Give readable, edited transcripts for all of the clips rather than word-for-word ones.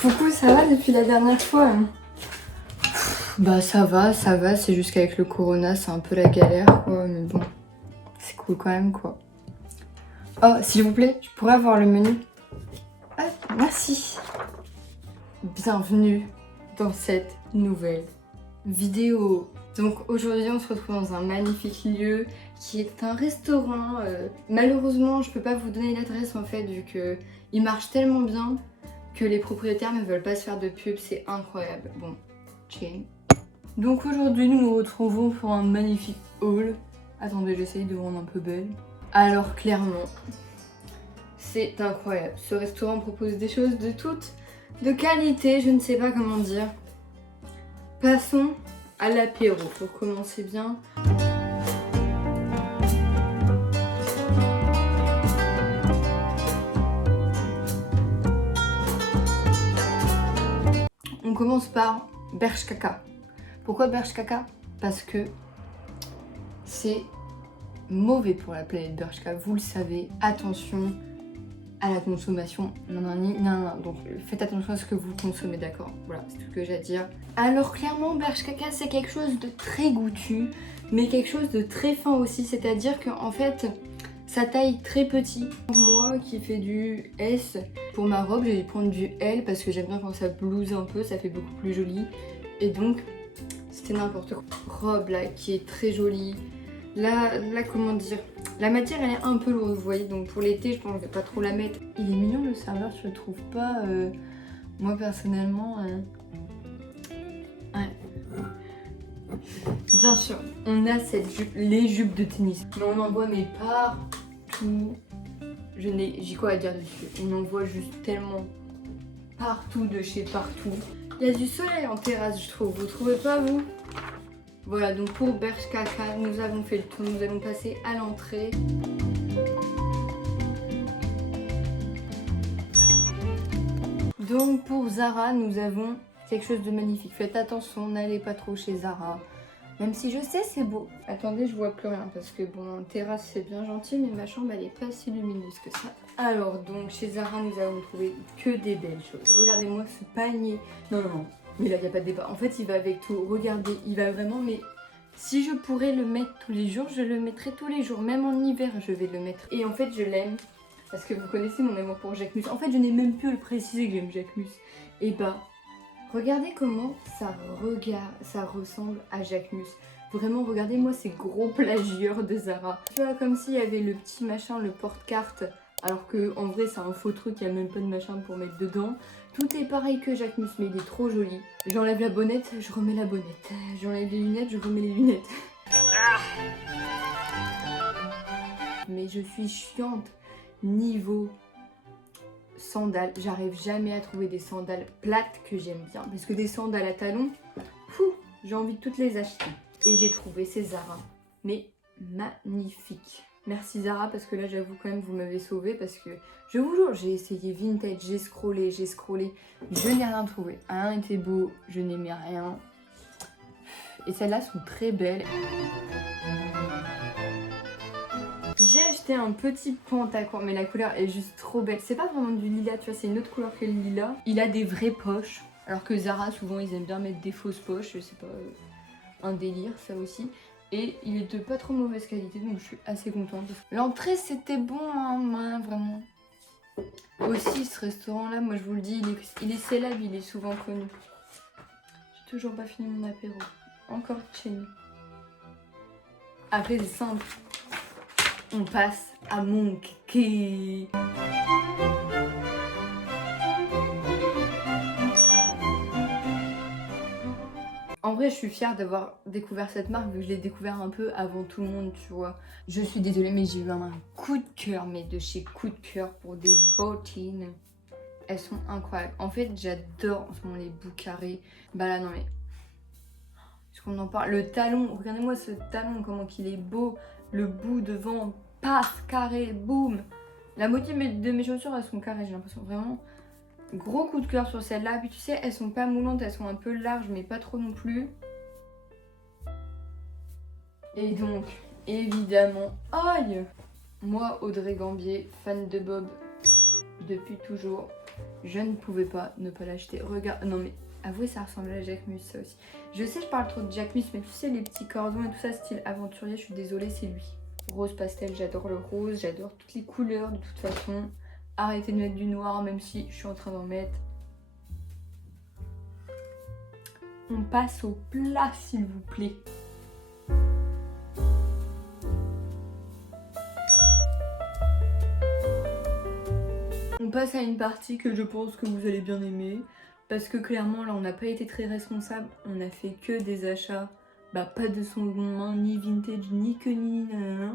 Coucou, ça va depuis la dernière fois? Bah ça va, c'est juste qu'avec le corona c'est un peu la galère quoi, mais bon, c'est cool quand même quoi. Oh, s'il vous plaît, je pourrais avoir le menu? Ah, merci. Bienvenue dans cette nouvelle vidéo. Donc aujourd'hui on se retrouve dans un magnifique lieu qui est un restaurant. Malheureusement je peux pas vous donner l'adresse en fait vu que il marche tellement bien que les propriétaires ne veulent pas se faire de pub, c'est incroyable. Bon, chain. Donc aujourd'hui nous nous retrouvons pour un magnifique haul. Attendez, j'essaye de rendre un peu belle. Alors clairement, c'est incroyable. Ce restaurant propose des choses de toutes de qualité, je ne sais pas comment dire. Passons à l'apéro pour commencer bien. On commence par Bershkaka. Pourquoi Bershkaka? Parce que c'est mauvais pour la planète Bershka, vous le savez. Attention à la consommation. Non. Donc faites attention à ce que vous consommez, d'accord? Voilà, c'est tout ce que j'ai à dire. Alors clairement, Bershkaka c'est quelque chose de très goûtu, mais quelque chose de très fin aussi. C'est-à-dire qu'en fait, sa taille très petit. Moi qui fais du S, pour ma robe, j'ai dû prendre du L parce que j'aime bien quand ça blouse un peu, ça fait beaucoup plus joli. Et donc, c'était n'importe quoi. Robe là qui est très jolie. Là, comment dire, la matière elle est un peu lourde, vous voyez, donc pour l'été je pense que je vais pas trop la mettre. Il est mignon le serveur, je le trouve pas, moi personnellement, ouais. Bien sûr, on a cette jupe, les jupes de tennis, mais on en voit mais partout, j'ai quoi à dire dessus, on en voit juste tellement partout de chez partout. Il y a du soleil en terrasse je trouve, vous trouvez pas vous? Voilà, donc pour Bershkaka, nous avons fait le tour, nous allons passer à l'entrée. Donc pour Zara, nous avons quelque chose de magnifique. Faites attention, n'allez pas trop chez Zara. Même si je sais, c'est beau. Attendez, je vois plus rien parce que bon, en terrasse c'est bien gentil, mais ma chambre elle est pas si lumineuse que ça. Alors donc chez Zara, nous avons trouvé que des belles choses. Regardez-moi ce panier. Non. Mais là, il n'y a pas de débat. En fait, il va avec tout. Regardez, il va vraiment, mais si je pourrais le mettre tous les jours, je le mettrais tous les jours. Même en hiver, je vais le mettre. Et en fait, je l'aime. Parce que vous connaissez mon amour pour Jacquemus. En fait, je n'ai même pu le préciser que j'aime Jacquemus. Et bah, regardez comment ça ressemble à Jacquemus. Vraiment, regardez-moi ces gros plagieurs de Zara. Tu vois, comme s'il y avait le petit machin, le porte-carte. Alors que en vrai c'est un faux truc, il n'y a même pas de machin pour mettre dedans. Tout est pareil que Jacquemus, mais il est trop joli. J'enlève la bonnette, je remets la bonnette. J'enlève les lunettes, je remets les lunettes. Mais je suis chiante niveau sandales. J'arrive jamais à trouver des sandales plates que j'aime bien. Parce que des sandales à talons, j'ai envie de toutes les acheter. Et j'ai trouvé ces Zara. Mais magnifiques. Merci Zara parce que là j'avoue quand même vous m'avez sauvé parce que je vous jure j'ai essayé vintage, j'ai scrollé, je n'ai rien trouvé. Rien n'était beau, je n'aimais rien. Et celles-là sont très belles. J'ai acheté un petit pantacourt mais la couleur est juste trop belle. C'est pas vraiment du lilas, tu vois, c'est une autre couleur que le lilas. Il a des vraies poches alors que Zara souvent ils aiment bien mettre des fausses poches, c'est pas un délire ça aussi. Et il est de pas trop mauvaise qualité, donc je suis assez contente. L'entrée c'était bon, hein, vraiment. Aussi ce restaurant là, moi je vous le dis, il est célèbre, il est souvent connu. J'ai toujours pas fini mon apéro. Encore chain. Après c'est simple. On passe à mon kiki. En vrai, je suis fière d'avoir découvert cette marque vu que je l'ai découvert un peu avant tout le monde, tu vois. Je suis désolée, mais j'ai eu un coup de cœur, mais de chez coup de cœur pour des bottines. Elles sont incroyables. En fait, j'adore en ce moment les bouts carrés. Bah là, non mais... Est-ce qu'on en parle? Le talon, regardez-moi ce talon, comment qu'il est beau. Le bout devant, paf, carré, boum. La moitié de mes chaussures, elles sont carrées, j'ai l'impression vraiment... Gros coup de cœur sur celles-là. Puis tu sais, elles sont pas moulantes, elles sont un peu larges, mais pas trop non plus. Et donc, évidemment, aïe! Moi, Audrey Gambier, fan de Bob depuis toujours. Je ne pouvais pas ne pas l'acheter. Regarde, non mais avouez, ça ressemble à Jacquemus ça aussi. Je sais, je parle trop de Jacquemus, mais tu sais, les petits cordons et tout ça, style aventurier, je suis désolée, c'est lui. Rose pastel, j'adore le rose, j'adore toutes les couleurs de toute façon. Arrêtez de mettre du noir, même si je suis en train d'en mettre. On passe au plat, s'il vous plaît. On passe à une partie que je pense que vous allez bien aimer. Parce que clairement, là, on n'a pas été très responsable. On a fait que des achats, pas de seconde main, ni vintage, ni que ni nanana.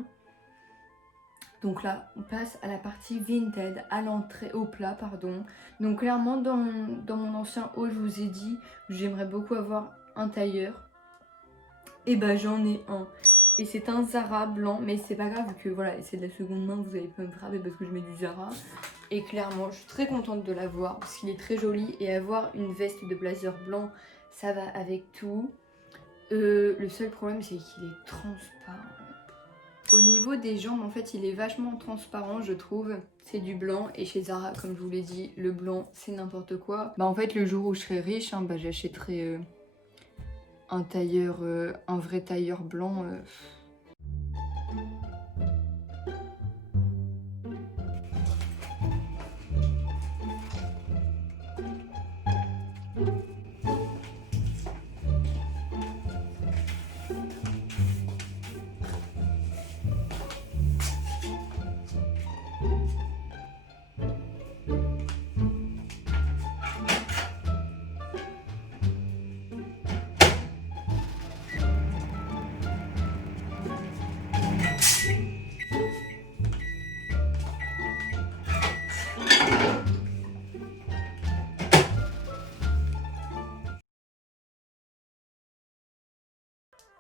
Donc là, on passe à la partie vintage, à l'entrée, au plat, pardon. Donc clairement, dans mon ancien haul, je vous ai dit, j'aimerais beaucoup avoir un tailleur. Et j'en ai un. Et c'est un Zara blanc, mais c'est pas grave, vu que voilà, c'est de la seconde main, vous allez pas me frapper parce que je mets du Zara. Et clairement, je suis très contente de l'avoir parce qu'il est très joli. Et avoir une veste de blazer blanc, ça va avec tout. Le seul problème, c'est qu'il est transparent. Au niveau des jambes, en fait, il est vachement transparent, je trouve. C'est du blanc. Et chez Zara, comme je vous l'ai dit, le blanc, c'est n'importe quoi. En fait, le jour où je serai riche, j'achèterai un tailleur, un vrai tailleur blanc.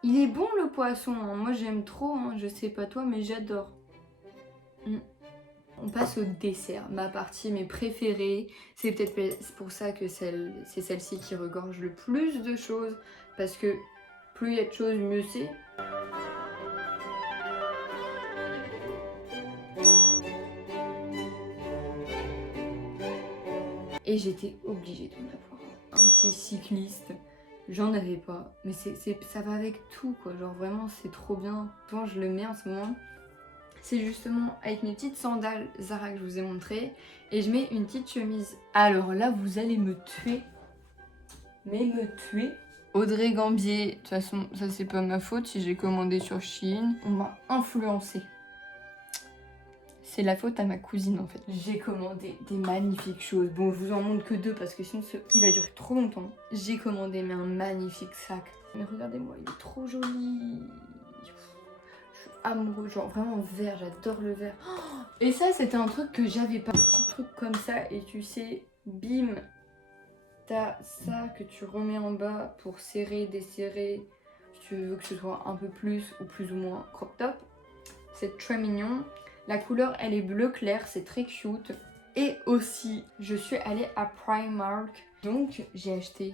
Il est bon le poisson, hein. Moi j'aime trop, hein. Je sais pas toi, mais j'adore. On passe au dessert, ma partie, mes préférées. C'est peut-être pour ça que c'est celle-ci qui regorge le plus de choses. Parce que plus il y a de choses, mieux c'est. Et j'étais obligée d'en avoir un petit cycliste. J'en avais pas, mais ça va avec tout quoi, genre vraiment c'est trop bien. Souvent je le mets en ce moment. C'est justement avec mes petites sandales Zara que je vous ai montré. Et je mets une petite chemise. Alors là vous allez me tuer. Mais me tuer. Audrey Gambier, de toute façon ça c'est pas ma faute si j'ai commandé sur Shein. On m'a influencé. C'est la faute à ma cousine en fait. J'ai commandé des magnifiques choses. Bon, je vous en montre que deux parce que sinon il va durer trop longtemps. J'ai commandé un magnifique sac. Mais regardez-moi, il est trop joli. Je suis amoureuse, genre vraiment vert, j'adore le vert. Et ça, c'était un truc que j'avais pas. Un petit truc comme ça et tu sais, bim, t'as ça que tu remets en bas pour serrer, desserrer. Si tu veux que ce soit un peu plus ou moins crop top. C'est très mignon. La couleur, elle est bleu clair, c'est très cute. Et aussi, je suis allée à Primark. Donc, j'ai acheté,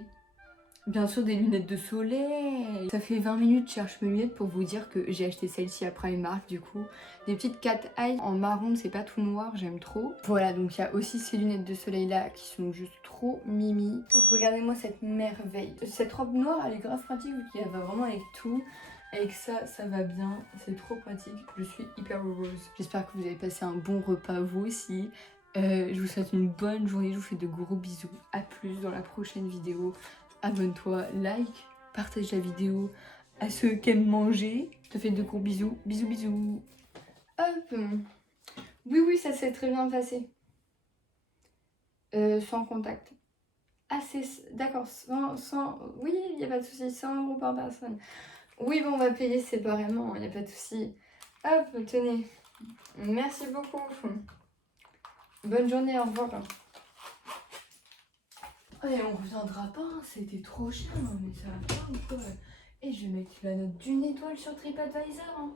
bien sûr, des lunettes de soleil. Ça fait 20 minutes que je cherche mes lunettes pour vous dire que j'ai acheté celle-ci à Primark, du coup. Des petites cat eye en marron, c'est pas tout noir, j'aime trop. Voilà, donc il y a aussi ces lunettes de soleil-là qui sont juste trop mimi. Regardez-moi cette merveille. Cette robe noire, elle est grave pratique, vu qu'elle va vraiment avec tout. Avec ça, ça va bien, c'est trop pratique, je suis hyper heureuse. J'espère que vous avez passé un bon repas vous aussi. Je vous souhaite une bonne journée, je vous fais de gros bisous. A plus dans la prochaine vidéo. Abonne-toi, like, partage la vidéo à ceux qui aiment manger. Je te fais de gros bisous, bisous bisous. Hop. Oui, ça s'est très bien passé. Sans contact. Ah d'accord, oui, il n'y a pas de souci, 100 € par personne. Oui, bon, on va payer séparément, il n'y a pas de souci. Hop, tenez. Merci beaucoup. Bonne journée, au revoir. Et on reviendra pas, hein, c'était trop cher, mais ça va pas ou quoi? Et je vais mettre la note d'une étoile sur TripAdvisor. Hein.